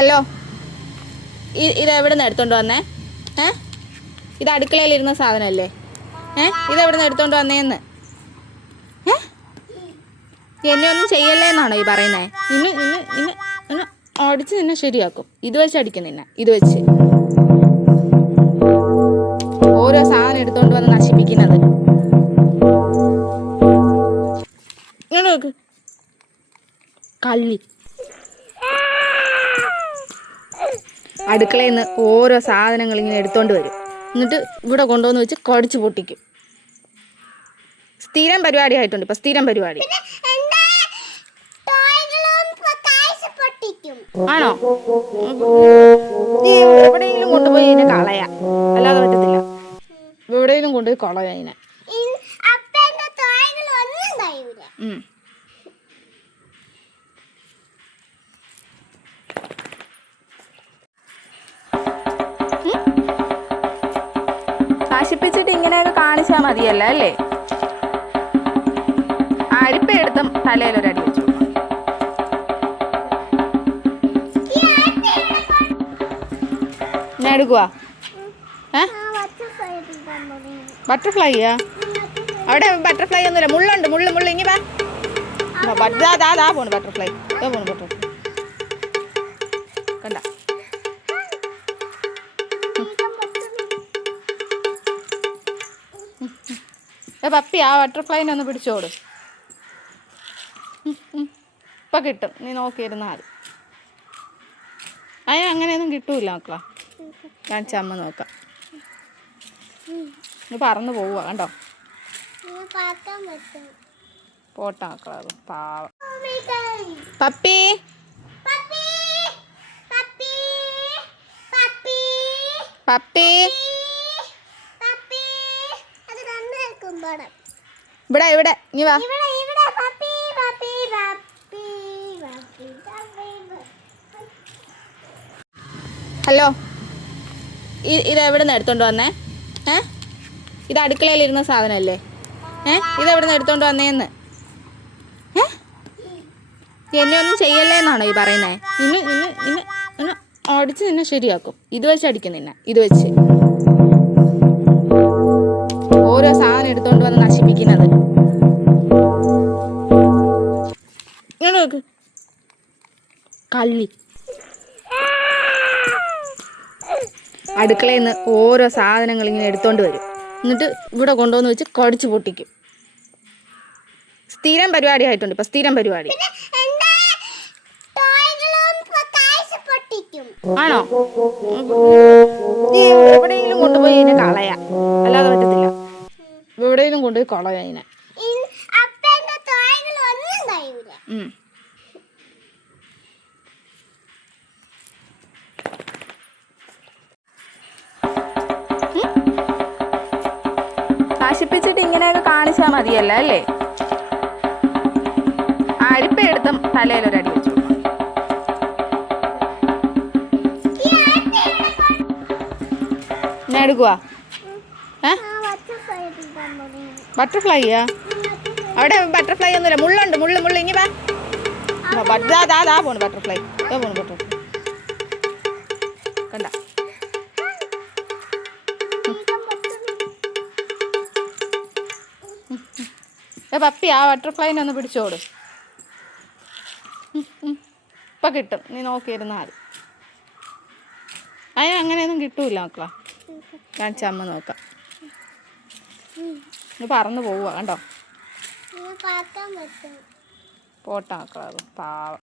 Hello, ഇതെവിടെ നിന്ന് എടുത്തോണ്ട് വന്നേ? ഇത് അടുക്കളയിലിരുന്ന സാധനമല്ലേ? ഇതെവിടെ നിന്ന് എടുത്തോണ്ട് വന്നേന്ന്? എന്നെ ഒന്നും ചെയ്യല്ലേന്നാണോ ഈ പറയുന്നേ? നിന്നെ അടിച്ച് നിന്നെ ശരിയാക്കും. ഇത് വെച്ച് അടിക്കും നിന്നെ. ഇത് വെച്ച് ഓരോ സാധനം എടുത്തോണ്ട് വന്ന് നശിപ്പിക്കുന്നത്. ഇങ്ങനെ നോക്ക്, കള്ളി. അടുക്കളയിൽ നിന്ന് ഓരോ സാധനങ്ങൾ ഇങ്ങനെ എടുത്തോണ്ട് വരും, എന്നിട്ട് ഇവിടെ കൊണ്ടുവന്ന് വെച്ച് കടിച്ചു പൊട്ടിക്കും. സ്ഥിരം പരിപാടി ആയിട്ടുണ്ട് ഇപ്പൊ, സ്ഥിരം പരിപാടി. ആണോ? എവിടെയെങ്കിലും കൊണ്ടുപോയി ഇതിനെ കളയാ, അല്ലാതെ പറ്റത്തില്ല. എവിടെയെങ്കിലും കൊണ്ടുപോയി കളയാ ഇതിനെ. നശിപ്പിച്ചിട്ട് ഇങ്ങനെയൊക്കെ കാണിച്ചാൽ മതിയല്ല അല്ലേ? അരിപ്പ എടുത്തും തലയിലൊരടി വെച്ചു. ഞാൻ എടുക്കുവാ. ബട്ടർഫ്ലൈയാ? അവിടെ ബട്ടർഫ്ലൈ ഒന്നുമില്ല, മുള്ളുണ്ട്. മുള്ളു ഇങ്ങി വാ. പോണു ബട്ടർഫ്ലൈ. കണ്ട? പപ്പി ആ ബട്ടർഫ്ലൈനെ ഒന്ന് പിടിച്ചോട്. ഇപ്പൊ കിട്ടും, നീ നോക്കിയിരുന്നാൽ. അങ്ങനെയൊന്നും കിട്ടൂല മക്കളാ. കാണിച്ച അമ്മ നോക്കാം. നീ പറന്നു പോവുക കണ്ടോ? പോട്ടാ മക്കളാ, അത് പാവം. പപ്പി പപ്പി ഇവിടെ ഇനി വാ. ഹലോ, ഇതെവിടെ നിന്ന് എടുത്തോണ്ട് വന്നേ? ഇത് അടുക്കളയിലിരുന്ന സാധനമല്ലേ? ഇതെവിടെ നിന്ന് എടുത്തോണ്ട് വന്നേന്ന്? എന്നെ ഒന്നും ചെയ്യല്ലേന്നാണോ ഈ പറയുന്നേ? നിന്നെ അടിച്ച് നിന്നെ ശരിയാക്കും. ഇത് വെച്ച് അടിക്കും നിന്നെ. ഇത് വെച്ച് ഓരോ സാധനം എടുത്തോണ്ട് വന്ന് നശിപ്പിക്കുന്നത്. ഇങ്ങനെ നോക്ക്, കള്ളി. അടുക്കളയിൽ നിന്ന് ഓരോ സാധനങ്ങൾ ഇങ്ങനെ എടുത്തോണ്ട് വരും, എന്നിട്ട് ഇവിടെ കൊണ്ടുവന്ന് വെച്ച് കടിച്ചു പൊട്ടിക്കും. സ്ഥിരം പരിപാടി ആയിട്ടുണ്ട് ഇപ്പൊ, സ്ഥിരം പരിപാടി. ആണോ? എവിടെയെങ്കിലും കൊണ്ടുപോയി ഇതിനെ കളയാ, അല്ലാതെ പറ്റത്തില്ല. എവിടെയെങ്കിലും കൊണ്ടുപോയി കളയാ ഇതിനെ. നശിപ്പിച്ചിട്ട് ഇങ്ങനെയൊക്കെ കാണിച്ചാൽ മതിയല്ല അല്ലേ? അരിപ്പ എടുത്തും തലയിലൊരടി വെച്ചു. ഞാൻ എടുക്കുവാ. ബട്ടർഫ്ലൈയാ? അവിടെ ബട്ടർഫ്ലൈ ഒന്നുമില്ല, മുള്ളുണ്ട്. മുള്ളു ഇങ്ങി വാ. പോണു ബട്ടർഫ്ലൈ. കണ്ട? പപ്പി ആ ബട്ടർഫ്ലൈനെ ഒന്ന് പിടിച്ചോട്. ഇപ്പൊ കിട്ടും, നീ നോക്കിയിരുന്നാൽ. അങ്ങനെയൊന്നും കിട്ടൂല മക്കളാ. കാണിച്ച അമ്മ നോക്കാം. നീ പറന്നു പോവുക കണ്ടോ? പോട്ടാ മക്കളാ, അത് പാവം.